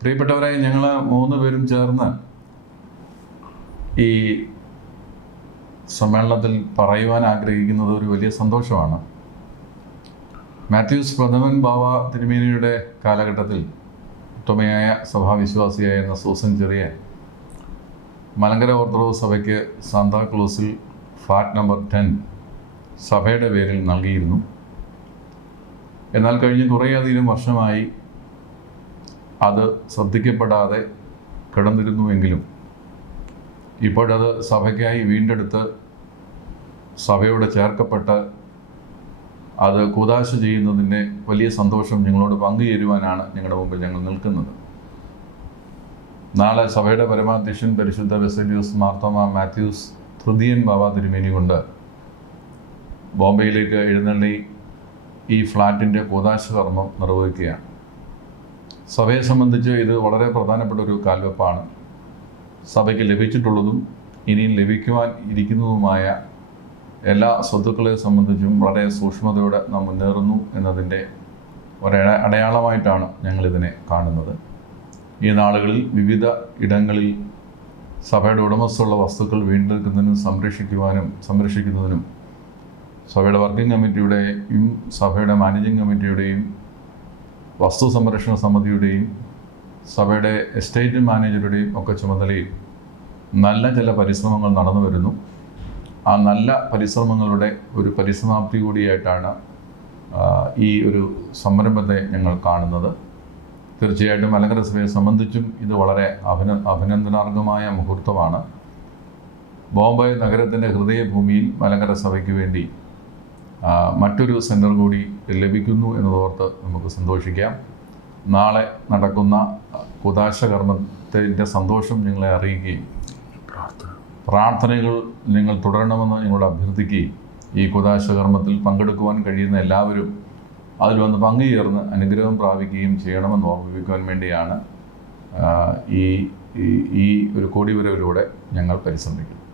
പ്രിയപ്പെട്ടവരെ ഞങ്ങൾ മൂന്ന് പേരും ചേർന്ന് ഈ സമ്മേളനത്തിൽ പറയുവാൻ ആഗ്രഹിക്കുന്നത് ഒരു വലിയ സന്തോഷമാണ്. മാത്യൂസ് പ്രഥമൻ ബാവ തിരുമേനിയുടെ കാലഘട്ടത്തിൽ ഉത്തമയായ സഭാവിശ്വാസിയായിരുന്ന സൂസൻ ചെറിയ മലങ്കര ഓർത്തഡോക്സ് സഭയ്ക്ക് സാന്താക്ലോസിൽ ഫാറ്റ് നമ്പർ ടെൻ സഭയുടെ പേരിൽ നൽകിയിരുന്നു. എന്നാൽ കഴിഞ്ഞ് കുറേയധികം വർഷമായി അത് ശ്രദ്ധിക്കപ്പെടാതെ കിടന്നിരുന്നുവെങ്കിലും ഇപ്പോഴത് സഭയ്ക്കായി വീണ്ടെടുത്ത് സഭയോട് ചേർക്കപ്പെട്ട് അത് കൂതാശ ചെയ്യുന്നതിന്റെ വലിയ സന്തോഷം ഞങ്ങളോട് പങ്കുചേരുവാനാണ് ഞങ്ങളുടെ മുമ്പിൽ ഞങ്ങൾ നിൽക്കുന്നത്. നാളെ സഭയുടെ പരമാധ്യക്ഷൻ പരിശുദ്ധ വെസലിയൂസ് മാർത്തോമ മാത്യൂസ് തൃതീയൻ ബാബ തിരുമേനി കൊണ്ട് ബോംബെയിലേക്ക് എഴുന്നള്ളി ഈ ഫ്ലാറ്റിന്റെ കൂതാശ കർമ്മം നിർവഹിക്കുകയാണ്. സഭയെ സംബന്ധിച്ച് ഇത് വളരെ പ്രധാനപ്പെട്ട ഒരു കാൽവെപ്പാണ്. സഭയ്ക്ക് ലഭിച്ചിട്ടുള്ളതും ഇനിയും ലഭിക്കുവാൻ ഇരിക്കുന്നതുമായ എല്ലാ സ്വത്തുക്കളെ സംബന്ധിച്ചും വളരെ സൂക്ഷ്മതയോടെ നാം മുന്നേറുന്നു എന്നതിന്റെ ഒരു അടയാളമായിട്ടാണ് ഞങ്ങളിതിനെ കാണുന്നത്. ഈ നാളുകളിൽ വിവിധ ഇടങ്ങളിൽ സഭയുടെ ഉടമസ്ഥുള്ള വസ്തുക്കൾ വീണ്ടെടുക്കുന്നതിനും സംരക്ഷിക്കുവാനും സംരക്ഷിക്കുന്നതിനും സഭയുടെ വർക്കിംഗ് കമ്മിറ്റിയുടെയും സഭയുടെ മാനേജിംഗ് കമ്മിറ്റിയുടെയും വസ്തു സംരക്ഷണ സമിതിയുടെയും സഭയുടെ എസ്റ്റേറ്റ് മാനേജറുടെയും ഒക്കെ ചുമതലയിൽ നല്ല ചില പരിശ്രമങ്ങൾ നടന്നു വരുന്നു. ആ നല്ല പരിശ്രമങ്ങളുടെ ഒരു പരിസമാപ്തി കൂടിയായിട്ടാണ് ഈ ഒരു സംരംഭത്തെ ഞങ്ങൾ കാണുന്നത്. തീർച്ചയായിട്ടും മലങ്കര സഭയെ സംബന്ധിച്ചും ഇത് വളരെ അഭിന അഭിനന്ദനാർഹമായ മുഹൂർത്തമാണ്. ബോംബെ നഗരത്തിന്റെ ഹൃദയഭൂമിയിൽ മലങ്കര സഭയ്ക്ക് വേണ്ടി മറ്റൊരു സെന്റർ കൂടി ലഭിക്കുന്നു എന്നതോർത്ത് നമുക്ക് സന്തോഷിക്കാം. നാളെ നടക്കുന്ന കുതാശ കർമ്മത്തിന്റെ സന്തോഷം നിങ്ങളെ അറിയിക്കുകയും പ്രാർത്ഥനകൾ നിങ്ങൾ തുടരണമെന്ന് നിങ്ങളോട് അഭ്യർത്ഥിക്കുകയും ഈ കുതാശ കർമ്മത്തിൽ പങ്കെടുക്കുവാൻ കഴിയുന്ന എല്ലാവരും അതിൽ വന്ന് പങ്കുചേർന്ന് അനുഗ്രഹം പ്രാപിക്കുകയും ചെയ്യണമെന്ന് ഓർമ്മിപ്പിക്കുവാൻ വേണ്ടിയാണ് ഈ ഈ- ഈ ഒരു കോടിവരവിലൂടെ ഞങ്ങൾ പരിശ്രമിക്കുന്നത്.